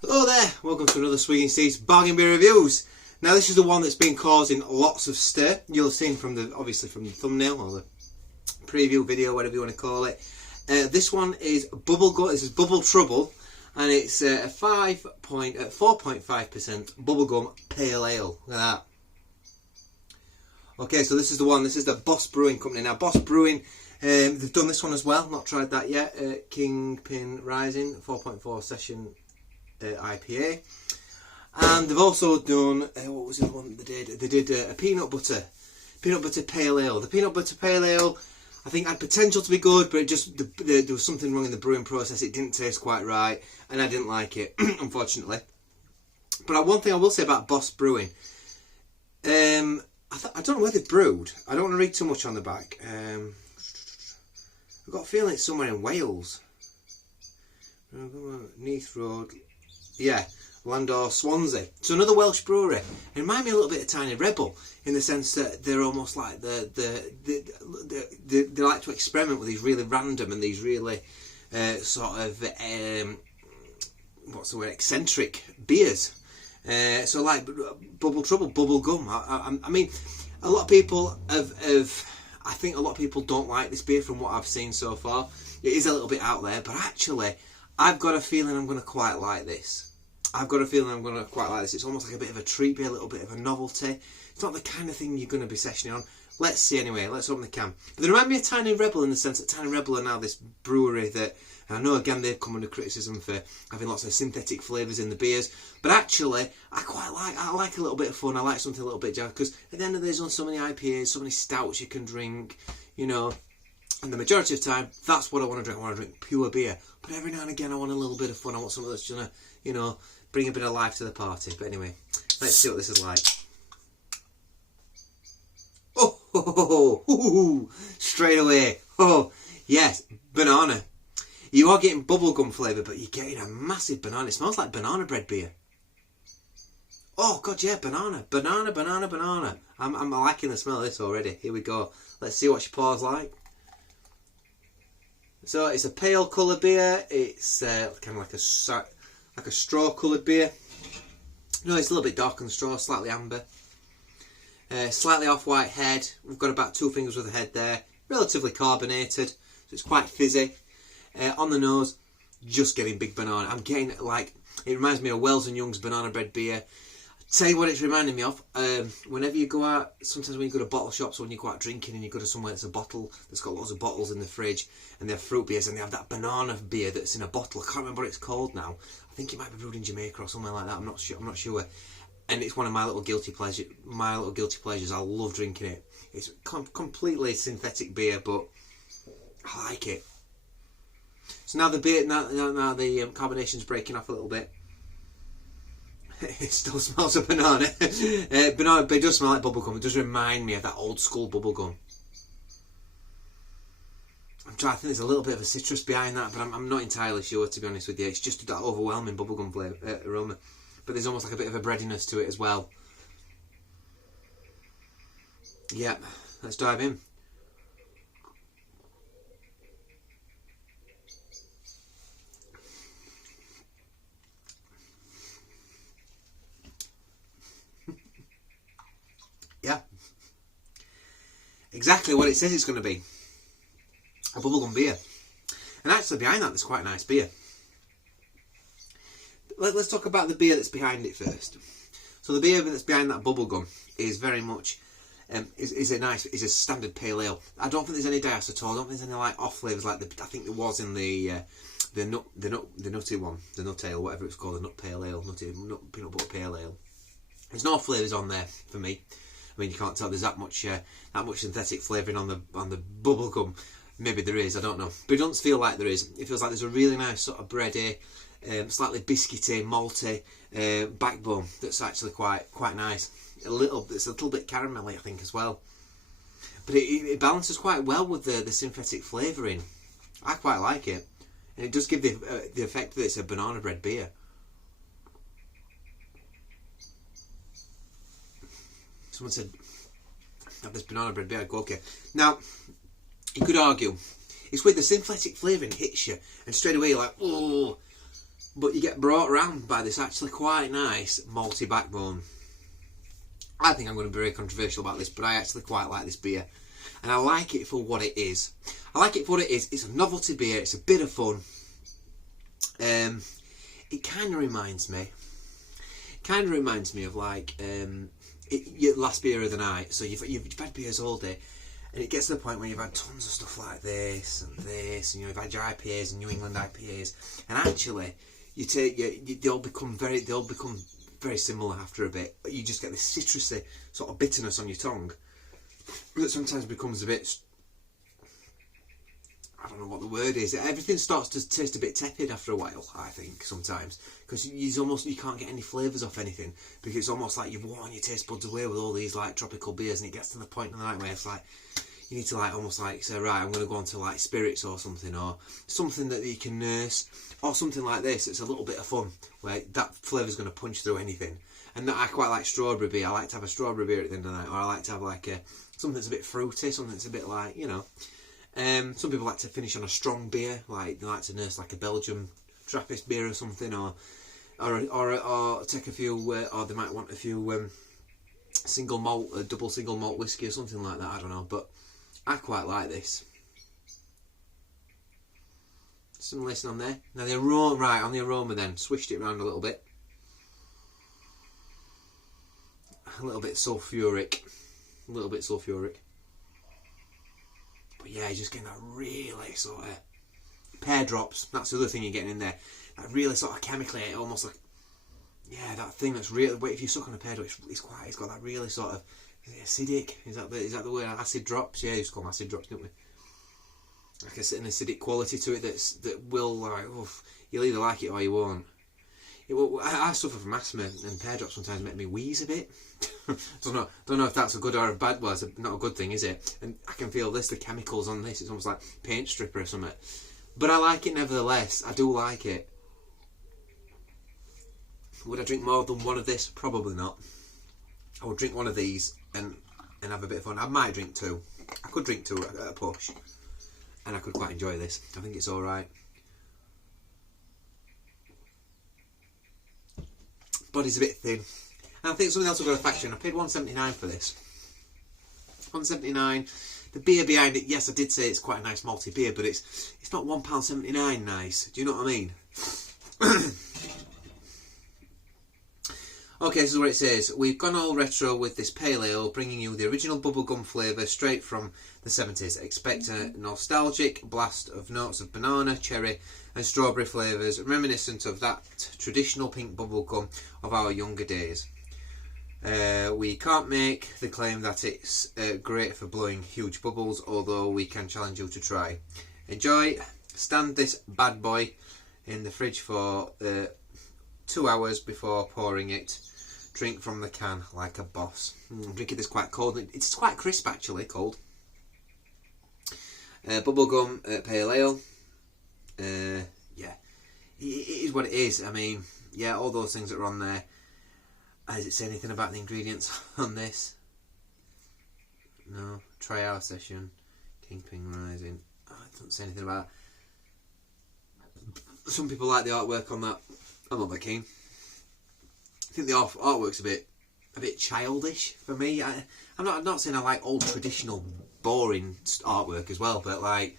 Hello there, welcome to another Swigging Steve's Bargain Beer Reviews. Now this is the one that's been causing lots of stir. You'll have seen obviously from the thumbnail or the preview video, whatever you want to call it. This one is this is Bubble Trouble, and it's a 4.5% bubblegum pale ale. Look at that. Okay, so this is the one. This is the Boss Brewing Company. Now Boss Brewing, they've done this one as well. Not tried that yet. Kingpin Rising 4.4 session IPA, and they've also done what was the other one they did? They did a peanut butter pale ale. The peanut butter pale ale, I think, had potential to be good, but there was something wrong in the brewing process. It didn't taste quite right, and I didn't like it, unfortunately. But one thing I will say about Boss Brewing, I don't know where they brewed. I don't want to read too much on the back. I've got a feeling it's somewhere in Wales. Neath Road. Yeah, Landor, Swansea. So another Welsh brewery. It reminds me a little bit of Tiny Rebel in the sense that they're almost like they like to experiment with these really random and these really eccentric beers. So like Bubble Trouble, Bubble Gum. I mean, a lot of people I think a lot of people don't like this beer from what I've seen so far. It is a little bit out there, but actually, I've got a feeling I'm going to quite like this. It's almost like a bit of a treat beer, a little bit of a novelty. It's not the kind of thing you're going to be sessioning on. Let's see anyway. Let's open the can. But they remind me of Tiny Rebel in the sense that Tiny Rebel are now this brewery that, and I know again they've come under criticism for having lots of synthetic flavours in the beers. But actually, I like a little bit of fun. I like something a little bit jazzy, because at the end of the day, there's only so many IPAs, so many stouts you can drink, you know. And the majority of the time, that's what I want to drink. I want to drink pure beer. But every now and again, I want a little bit of fun. I want something that's going to, you know, bring a bit of life to the party. But anyway, let's see what this is like. Oh, straight away. Oh, yes, banana. You are getting bubblegum flavour, but you're getting a massive banana. It smells like banana bread beer. Oh, God, yeah, banana. I'm liking the smell of this already. Here we go. Let's see what she pours like. So it's a pale colour beer. It's kind of like a straw coloured beer. No, it's a little bit darker than straw, slightly amber. Slightly off-white head. We've got about 2 fingers worth of head there. Relatively carbonated, so it's quite fizzy. On the nose, just getting big banana. I'm getting it reminds me of Wells and Young's banana bread beer. Tell you what it's reminding me of. Whenever you go out, sometimes when you go to bottle shops, when you go out drinking and you go to somewhere that's a bottle that's got lots of bottles in the fridge, and they have fruit beers and they have that banana beer that's in a bottle. I can't remember what it's called now. I think it might be brewed in Jamaica or somewhere like that. I'm not sure. And it's one of my little guilty pleasures. I love drinking it. It's completely synthetic beer, but I like it. So now the beer, now the carbonation's breaking off a little bit. It still smells of banana. Banana, but it does smell like bubblegum. It does remind me of that old school bubblegum. I'm trying to think there's a little bit of a citrus behind that, but I'm not entirely sure, to be honest with you. It's just that overwhelming bubblegum flavour, aroma. But there's almost like a bit of a breadiness to it as well. Yeah, let's dive in. Yeah, exactly what it says it's going to be. A bubblegum beer. And actually behind that there's quite a nice beer. Let's talk about the beer that's behind it first. So the beer that's behind that bubblegum is very much is a standard pale ale. I don't think there's any diacetyl. I don't think there's any like off flavours like I think there was in the nutty one, the nut ale, whatever it's called, the nut pale ale, nut peanut butter pale ale. There's no flavours on there for me. I mean, you can't tell there's that much synthetic flavouring on the bubblegum. Maybe there is, I don't know. But it doesn't feel like there is. It feels like there's a really nice sort of bready, slightly biscuity, malty backbone that's actually quite nice. It's a little bit caramelly, I think, as well. But it balances quite well with the synthetic flavouring. I quite like it. And it does give the effect that it's a banana bread beer. Someone said, have this banana bread beer, I'd go, okay. Now, you could argue, it's with the synthetic flavouring hits you, and straight away you're like, oh, But you get brought around by this actually quite nice malty backbone. I think I'm going to be very controversial about this, but I actually quite like this beer. And I like it for what it is. I like it for what it is. It's a novelty beer. It's a bit of fun. It kind of reminds me of like your last beer of the night. So you've had beers all day, and it gets to the point where you've had tons of stuff like this, and you've had your IPAs and New England IPAs, and actually they'll become very similar after a bit. You just get this citrusy sort of bitterness on your tongue that sometimes becomes a bit, I don't know what the word is. Everything starts to taste a bit tepid after a while, I think, sometimes. Because you can't get any flavours off anything. Because it's almost like you've worn your taste buds away with all these like tropical beers, and it gets to the point in the night where it's like, you need to like almost like say, right, I'm going to go on to like spirits or something that you can nurse, or something like this. It's a little bit of fun, where that flavour's going to punch through anything. And I quite like strawberry beer. I like to have a strawberry beer at the end of the night, or I like to have like something that's a bit fruity, something that's a bit like, you know. Some people like to finish on a strong beer, like they like to nurse like a Belgian Trappist beer or something, or take a few, or they might want a few single malt, double single malt whiskey or something like that. I don't know, but I quite like this. Some listen on there. Now the aroma, right on the aroma, then swished it around a little bit. A little bit sulphuric. But yeah, you're just getting that really sort of pear drops. That's the other thing you're getting in there. That really sort of chemically, almost like, yeah, that thing that's really. Wait, if you suck on a pear drop, it's got that really sort of, is it acidic? Is that the word? Acid drops? Yeah, you just call them acid drops, don't we? Like an acidic quality to it that will like, oof, you'll either like it or you won't. I suffer from asthma, and pear drops sometimes make me wheeze a bit. Don't know if that's a good or a bad. Well, it's not a good thing, is it? And I can feel the chemicals on this. It's almost like paint stripper or something. But I like it nevertheless. I do like it. Would I drink more than one of this? Probably not. I would drink one of these and have a bit of fun. I might drink two. I could drink two at a push, and I could quite enjoy this. I think it's all right. Body's a bit thin. And I think something else I've got to factor in. I paid $1.79 for this. $1.79. The beer behind it, yes, I did say it's quite a nice malty beer, but it's not £1.79 nice. Do you know what I mean? Okay, this is what it says. We've gone all retro with this pale ale, bringing you the original bubblegum flavour straight from the 70s. Expect a nostalgic blast of notes of banana, cherry and strawberry flavours, reminiscent of that traditional pink bubblegum of our younger days. We can't make the claim that it's great for blowing huge bubbles, although we can challenge you to try. Enjoy. Stand this bad boy in the fridge for 2 hours before pouring it. Drink from the can like a boss. I'm drinking this quite cold. It's quite crisp actually, cold. Bubblegum pale ale. Yeah, it is what it is. I mean, yeah, all those things that are on there. Does it say anything about the ingredients on this? No. Try our session. Kingpin Rising. Oh, it doesn't say anything about that. Some people like the artwork on that. I'm not that keen. I think the artwork's a bit childish for me. I'm not saying I like old traditional boring artwork as well, but like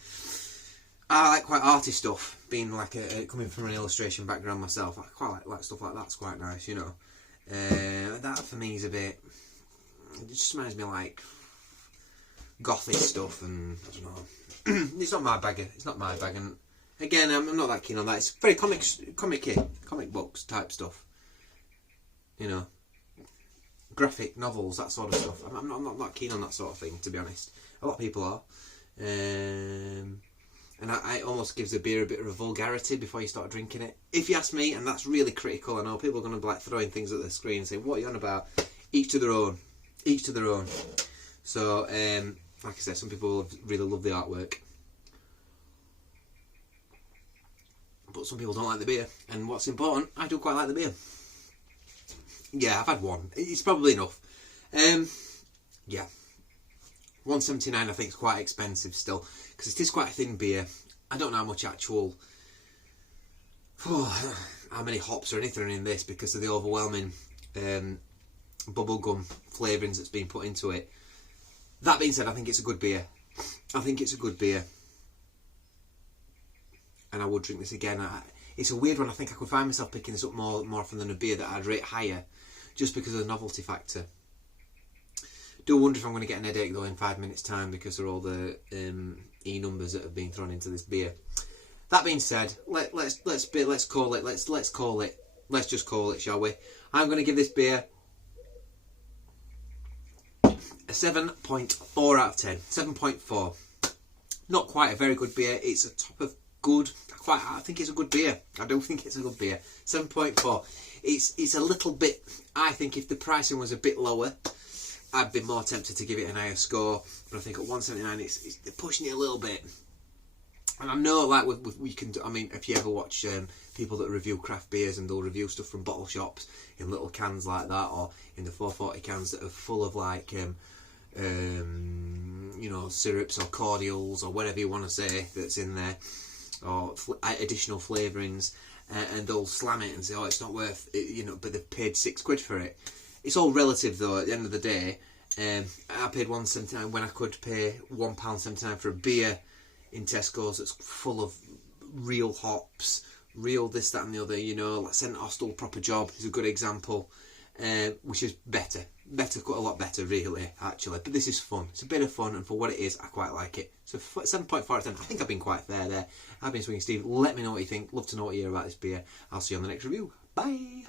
I like quite arty stuff. Being like coming from an illustration background myself, I quite like stuff like that's quite nice, you know. That for me is a bit. It just reminds me of like gothic stuff, and I don't know. It's not my bag. It's not my bag, and again, I'm not that keen on that. It's very comic books type stuff. You know, graphic novels, that sort of stuff. I'm not keen on that sort of thing, to be honest. A lot of people are. And it almost gives the beer a bit of a vulgarity before you start drinking it. If you ask me, and that's really critical, I know people are going to be like throwing things at the screen and say, what are you on about? Each to their own. Each to their own. So, like I said, some people really love the artwork. But some people don't like the beer. And what's important, I do quite like the beer. Yeah, I've had one. It's probably enough. Yeah. $1.79 I think is quite expensive still, because it is quite a thin beer. I don't know how much actual how many hops or anything in this because of the overwhelming bubblegum flavourings that's been put into it. That being said, I think it's a good beer. I think it's a good beer. And I would drink this again. It's a weird one. I think I could find myself picking this up more often than a beer that I'd rate higher, just because of the novelty factor. Do wonder if I'm going to get an headache though in 5 minutes' time because of all the E numbers that have been thrown into this beer. That being said, let's just call it, shall we? I'm going to give this beer a 7.4 out of 10. 7.4. Not quite a very good beer. It's a top of good. I think it's a good beer. I do think it's a good beer. 7.4. It's a little bit. I think if the pricing was a bit lower, I'd be more tempted to give it an higher score. But I think at 1.79, they're pushing it a little bit. And I know, like we can. I mean, if you ever watch people that review craft beers and they'll review stuff from bottle shops in little cans like that, or in the 440 cans that are full of like, syrups or cordials or whatever you want to say that's in there, or additional flavourings, and they'll slam it and say, "Oh, it's not worth it," but they've paid £6 for it. It's all relative, though. At the end of the day, I paid £1.79 when I could pay £1.79 for a beer in Tesco's that's full of real hops, real this, that and the other, like St Austell Proper Job is a good example, which is better, quite a lot better really, actually. But this is fun. It's a bit of fun, and for what it is, I quite like it. So 7.4 out of 10. I think I've been quite fair there. I've been Swinging Steve. Let me know what you think. Love to know what you hear about this beer. I'll see you on the next review. Bye!